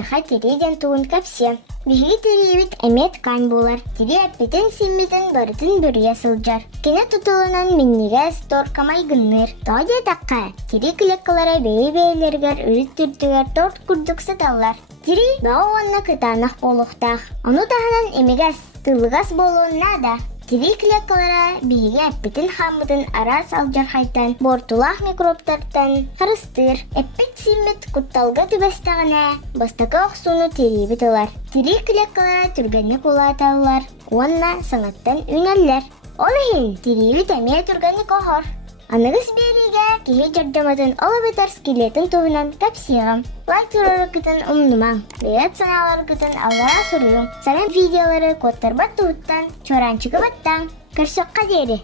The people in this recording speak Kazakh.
Яха териден туын капсе. Биһиги терибит эмет кан булар. Тири аппетен симмитен барытын бүрье сылжар. Кене тутулунан миннигес торкамай гынныр. Тоде такка. Тири клеккалара бей-бейлергер үрит түртүгер торт курдук саталлар. Тири бауанна кытанах болуктах. Ону таханан эмегес тылыгас болуунна да. Тири клеккалара биһиги аппетен хаммытын арас алжар хайтан, бортулах микробтартан харыстыр. Эппет симмит кутталга түбестагана бастакы оксуну терибит олар. Тири клеккалара түргенник улаталлар. Уанна саңаттан үнеллер. Олыхин терибит эмие түргенник охор. Анығыз береге кеге жардаматын олабетар скелетін туғынан капсиғам. Лайк тұрары күтін ұмнымаң. Бейет саналар күтін аллара сұрыйым. Сарам видеолары кодтар баттуыттан, чоранчығы баттан. Көрсөкқа дері.